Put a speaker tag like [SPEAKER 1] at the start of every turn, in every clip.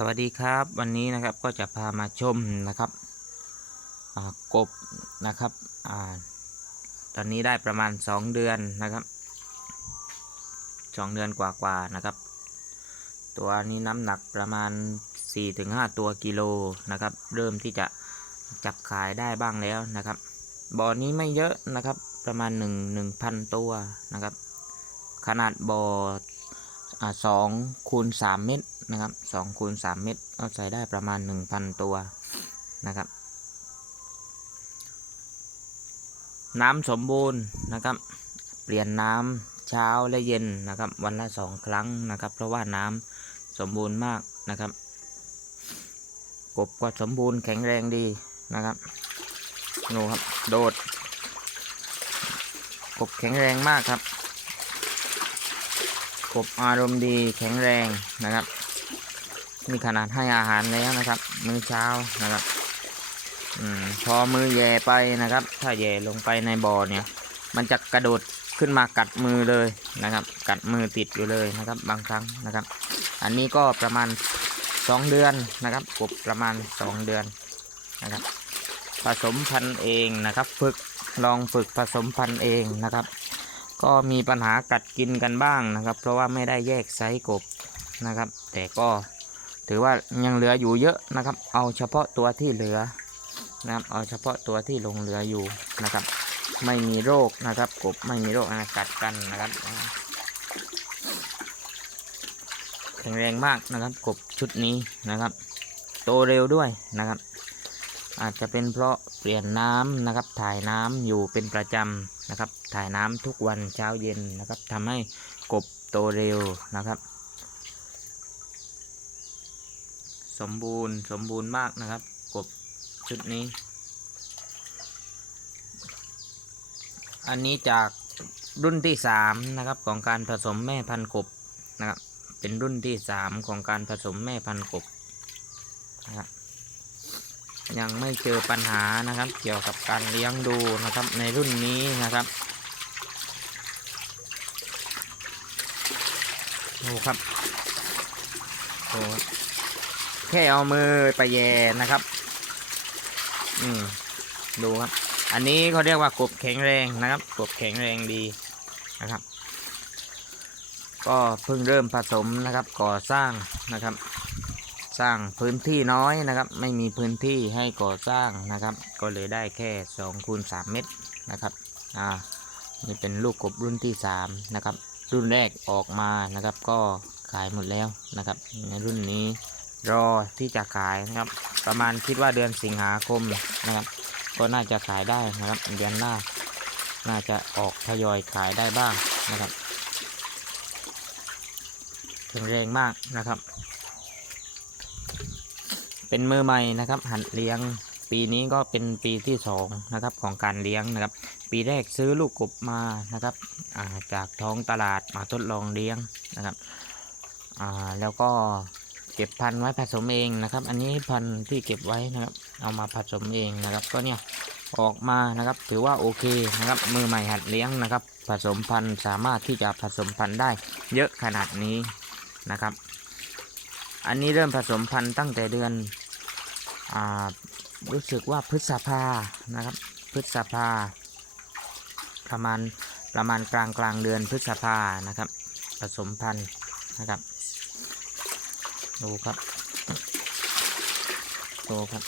[SPEAKER 1] สวัสดีครับ วันนี้นะครับก็จะพามาชมนะครับกบนะครับอตอนนี้ได้ประมาณ 2 เดือนนะครับ 2 เดือนกว่าๆนะครับ ตัวนี้น้ำหนักประมาณ 4-5 ตัวกิโลนะครับ เริ่มที่จะจับขายได้บ้างแล้วนะครับบ่อนี้ไม่เยอะนะครับประมาณ 1 1,000 ตัวนะครับ ขนาดบ่ออ่าสองคูณสามเมตร นะครับสองคูณสามเมตรก็ใส่ได้ประมาณหนึ่งพันตัวนะครับ น้ำสมบูรณ์นะครับ เปลี่ยนน้ำเช้าและเย็นนะครับ วันละสองครั้งนะครับ เพราะว่าน้ำสมบูรณ์มากนะครับ กบก็สมบูรณ์แข็งแรงดีนะครับนูครับโดด กบแข็งแรงมากครับกบอารมณ์ดีแข็งแรงนะครับ นี่ขนาดให้อาหารแล้วนะครับ มื้อเช้านะครับอพอมือแย่ไปนะครับ ถ้าแย่ลงไปในบ่อเนี่ย มันจะกระโดดขึ้นมากัดมือเลยนะครับ กัดมือติดอยู่เลยนะครับ บางครั้งนะครับ อันนี้ก็ประมาณ 2 เดือนนะครับกบประมาณ 2 เดือนนะครับ ผสมพันธุ์เองนะครับ ฝึกลองฝึกผสมพันธุ์เองนะครับ ก็มีปัญหากัดกินกันบ้างนะครับ เพราะว่าไม่ได้แยกไซส์กบนะครับ แต่ก็ ถือว่ายังเหลืออยู่เยอะนะครับ เอาเฉพาะตัวที่เหลือนะครับ เอาเฉพาะตัวที่ลงเหลืออยู่นะครับ ไม่มีโรคนะครับ กบไม่มีโรคนะกัดกันนะครับ แข็งแรงมากนะครับ กบชุดนี้นะครับ โตเร็วด้วยนะครับ อาจจะเป็นเพราะเปลี่ยนน้ำนะครับ ถ่ายน้ำอยู่เป็นประจำนะครับ ถ่ายน้ำทุกวันเช้าเย็นนะครับทำให้กบโตเร็วนะครับ สมบูรณ์สมบูรณ์มากนะครับ กบชุดนี้ อันนี้จากรุ่นที่สามนะครับของการผสมแม่พันธุ์กบนะครับเป็นรุ่นที่สามของการผสมแม่พันธุ์กบนะครับยังไม่เจอปัญหานะครับ เกี่ยวกับการเลี้ยงดูนะครับในรุ่นนี้นะครับดูครับโอ้ แค่เอามือไปแย่นะครับ อืม ดูครับ อันนี้เขาเรียกว่ากบแข็งแรงนะครับ กบแข็งแรงดีนะครับ ก็เพิ่งเริ่มผสมนะครับ ก่อสร้างนะครับ สร้างพื้นที่น้อยนะครับ ไม่มีพื้นที่ให้ก่อสร้างนะครับ ก็เลยได้แค่2คูณ3เมตรนะครับ อ่า นี่เป็นลูกกบรุ่นที่3นะครับ รุ่นแรกออกมานะครับ ก็ขายหมดแล้วนะครับ ในรุ่นนี้ รอที่จะขายนะครับ ประมาณคิดว่าเดือนสิงหาคมนะครับ ก็น่าจะขายได้นะครับเดือนหน้า น่าจะออกทยอยขายได้บ้างนะครับแข็งแรงมากนะครับ เป็นมือใหม่นะครับ หัดเลี้ยงปีนี้ก็เป็นปีที่สองนะครับของการเลี้ยงนะครับ ปีแรกซื้อลูกกบมานะครับาจากท้องตลาดมาทดลองเลี้ยงนะครับแล้วก็ เก็บพันธุ์ไว้ผสมเองนะครับ อันนี้พันธุ์ที่เก็บไว้นะครับ เอามาผสมเองนะครับ ก็เนี่ยออกมานะครับ ถือว่าโอเคนะครับ มือใหม่หัดเลี้ยงนะครับ ผสมพันธุ์สามารถที่จะผสมพันธุ์ได้เยอะขนาดนี้นะครับ อันนี้เริ่มผสมพันธุ์ตั้งแต่เดือนอ่ารู้สึกว่าพฤษภานะครับ พฤษภา ประมาณประมาณกลางกลางเดือนพฤษภานะครับ ผสมพันธุ์นะครับ ดูครับดูครับ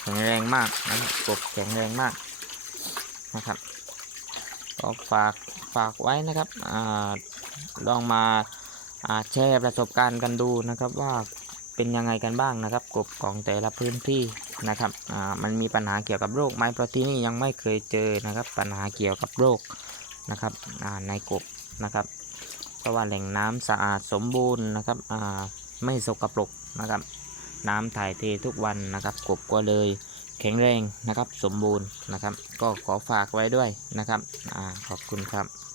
[SPEAKER 1] แข็งแรงมากนะครับกบแข็งแรงมากนะครับก็ฝากฝากไว้นะครับอลองมาแชร์ประสบการณ์กันดูนะครับว่าเป็นยังไงกันบ้างนะครับ กบของแต่ละพื้นที่นะครับมันมีปัญหาเกี่ยวกับโรคไหมเพราะที่นี่ยังไม่เคยเจอนะครับ ปัญหาเกี่ยวกับโรคนะครับในกบนะครับ เพราะว่าแหล่งน้ำสะอาดสมบูรณ์นะครับไม่สกปรกนะครับ น้ำถ่ายเททุกวันนะครับกบก็เลยแข็งแรงนะครับสมบูรณ์นะครับ ก็ขอฝากไว้ด้วยนะครับอขอบคุณครับ